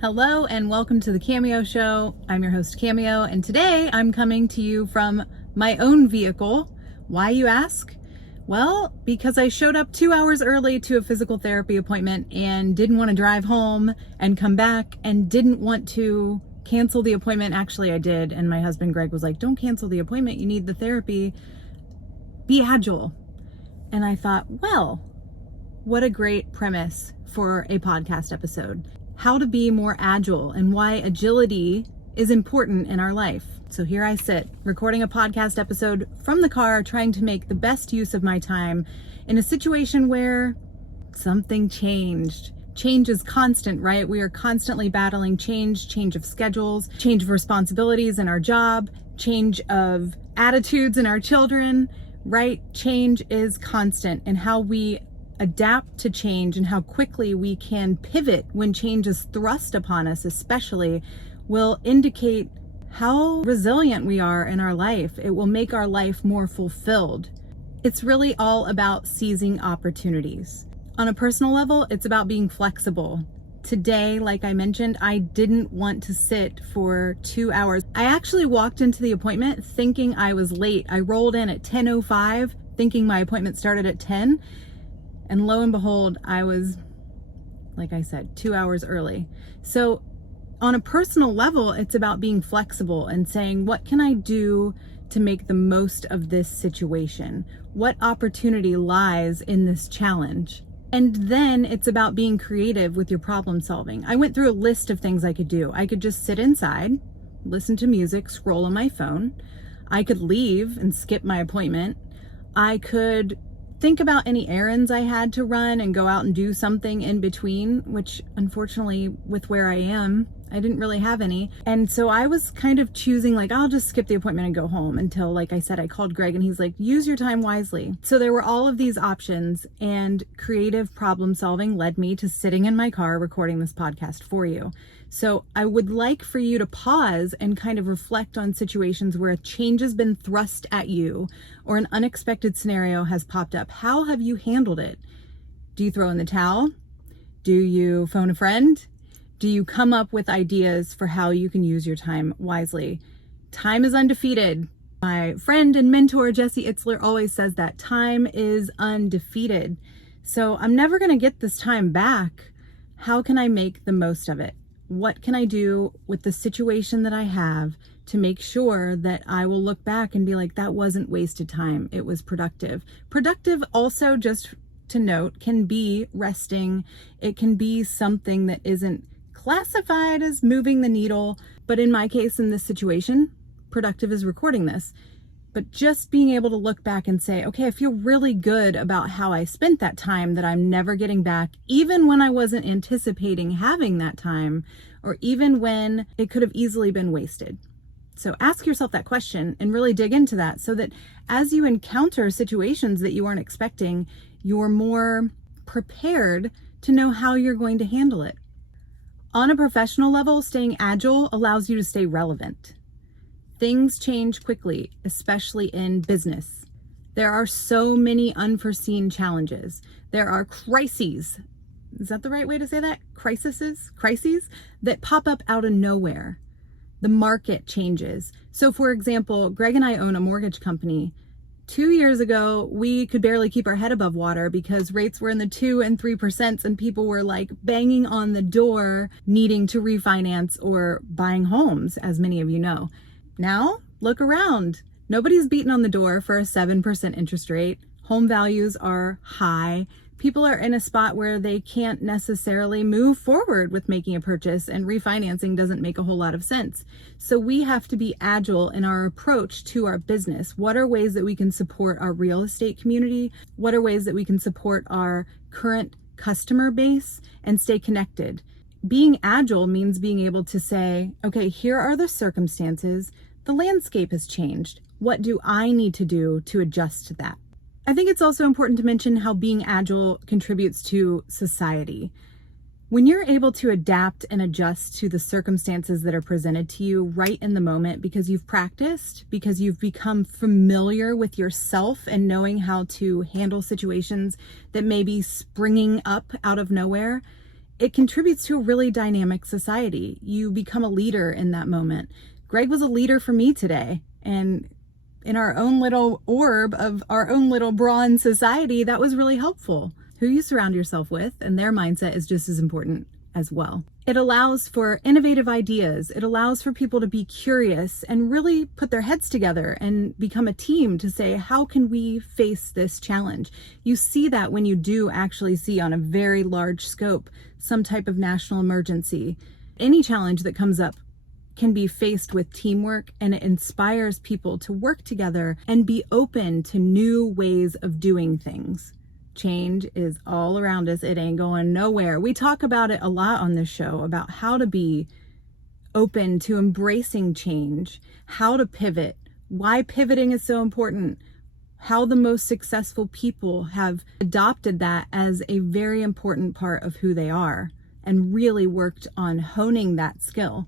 Hello and welcome to the Cameo Show. I'm your host Cameo, and today I'm coming to you from my own vehicle. Why, you ask? Well, because I showed up 2 hours early to a physical therapy appointment and didn't want to drive home and come back and didn't want to cancel the appointment. Actually, I did, and my husband Greg was like, "Don't cancel the appointment, you need the therapy. Be agile." And I thought, well, what a great premise for a podcast episode. How to be more agile and why agility is important in our life. So here I sit, recording a podcast episode from the car, trying to make the best use of my time in a situation where something changed. Change is constant, right? We are constantly battling change of schedules, change of responsibilities in our job, change of attitudes in our children, right? Change is constant, and how we adapt to change and how quickly we can pivot when change is thrust upon us, especially, will indicate how resilient we are in our life. It will make our life more fulfilled. It's really all about seizing opportunities. On a personal level, it's about being flexible. Today, like I mentioned, I didn't want to sit for 2 hours. I actually walked into the appointment thinking I was late. I rolled in at 10:05 thinking my appointment started at 10. And lo and behold, I was, like I said, 2 hours early. So on a personal level, it's about being flexible and saying, what can I do to make the most of this situation? What opportunity lies in this challenge? And then it's about being creative with your problem solving. I went through a list of things I could do. I could just sit inside, listen to music, scroll on my phone. I could leave and skip my appointment. I could think about any errands I had to run and go out and do something in between, which unfortunately with where I am, I didn't really have any. And so I was kind of choosing, like, I'll just skip the appointment and go home until, like I said, I called Greg and he's like, use your time wisely. So there were all of these options, and creative problem solving led me to sitting in my car recording this podcast for you. So I would like for you to pause and kind of reflect on situations where a change has been thrust at you or an unexpected scenario has popped up. How have you handled it? Do you throw in the towel? Do you phone a friend? Do you come up with ideas for how you can use your time wisely? Time is undefeated. My friend and mentor, Jesse Itzler, always says that time is undefeated. So I'm never going to get this time back. How can I make the most of it? What can I do with the situation that I have to make sure that I will look back and be like, that wasn't wasted time. It was productive. Productive also, just to note, can be resting. It can be something that isn't classified as moving the needle. But in my case, in this situation, productive is recording this. But just being able to look back and say, okay, I feel really good about how I spent that time that I'm never getting back, even when I wasn't anticipating having that time, or even when it could have easily been wasted. So ask yourself that question and really dig into that, so that as you encounter situations that you aren't expecting, you're more prepared to know how you're going to handle it. On a professional level, staying agile allows you to stay relevant. Things change quickly, especially in business. There are so many unforeseen challenges. There are crises. Is that the right way to say that? Crises that pop up out of nowhere. The market changes. So for example, Greg and I own a mortgage company. 2 years ago, we could barely keep our head above water because rates were in the 2 and 3%, and people were like banging on the door needing to refinance or buying homes, as many of you know. Now, look around. Nobody's beating on the door for a 7% interest rate. Home values are high. People are in a spot where they can't necessarily move forward with making a purchase, and refinancing doesn't make a whole lot of sense. So we have to be agile in our approach to our business. What are ways that we can support our real estate community? What are ways that we can support our current customer base and stay connected? Being agile means being able to say, okay, here are the circumstances. The landscape has changed. What do I need to do to adjust to that? I think it's also important to mention how being agile contributes to society. When you're able to adapt and adjust to the circumstances that are presented to you right in the moment because you've practiced, because you've become familiar with yourself and knowing how to handle situations that may be springing up out of nowhere, it contributes to a really dynamic society. You become a leader in that moment. Greg was a leader for me today. And in our own little orb of our own little bronze society, that was really helpful. Who you surround yourself with and their mindset is just as important as well. It allows for innovative ideas. It allows for people to be curious and really put their heads together and become a team to say, how can we face this challenge? You see that when you do actually see on a very large scope some type of national emergency. Any challenge that comes up can be faced with teamwork, and it inspires people to work together and be open to new ways of doing things. Change is all around us. It ain't going nowhere. We talk about it a lot on this show, about how to be open to embracing change, how to pivot, why pivoting is so important, how the most successful people have adopted that as a very important part of who they are and really worked on honing that skill.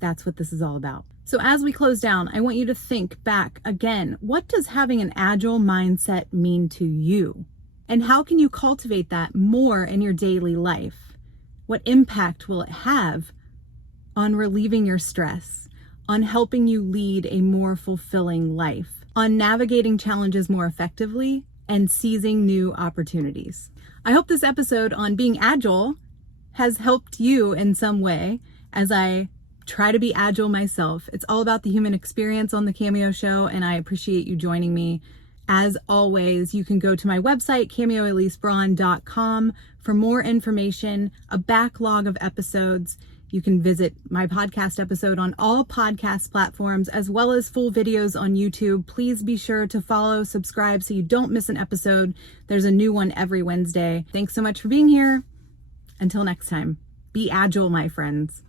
That's what this is all about. So as we close down, I want you to think back again. What does having an agile mindset mean to you? And how can you cultivate that more in your daily life? What impact will it have on relieving your stress, on helping you lead a more fulfilling life, on navigating challenges more effectively, and seizing new opportunities? I hope this episode on being agile has helped you in some way as I try to be agile myself. It's all about the human experience on the Cameo show, and I appreciate you joining me. As always, you can go to my website, cameoelisebraun.com, for more information, a backlog of episodes. You can visit my podcast episode on all podcast platforms, as well as full videos on YouTube. Please be sure to follow, subscribe, so you don't miss an episode. There's a new one every Wednesday. Thanks so much for being here. Until next time, be agile, my friends.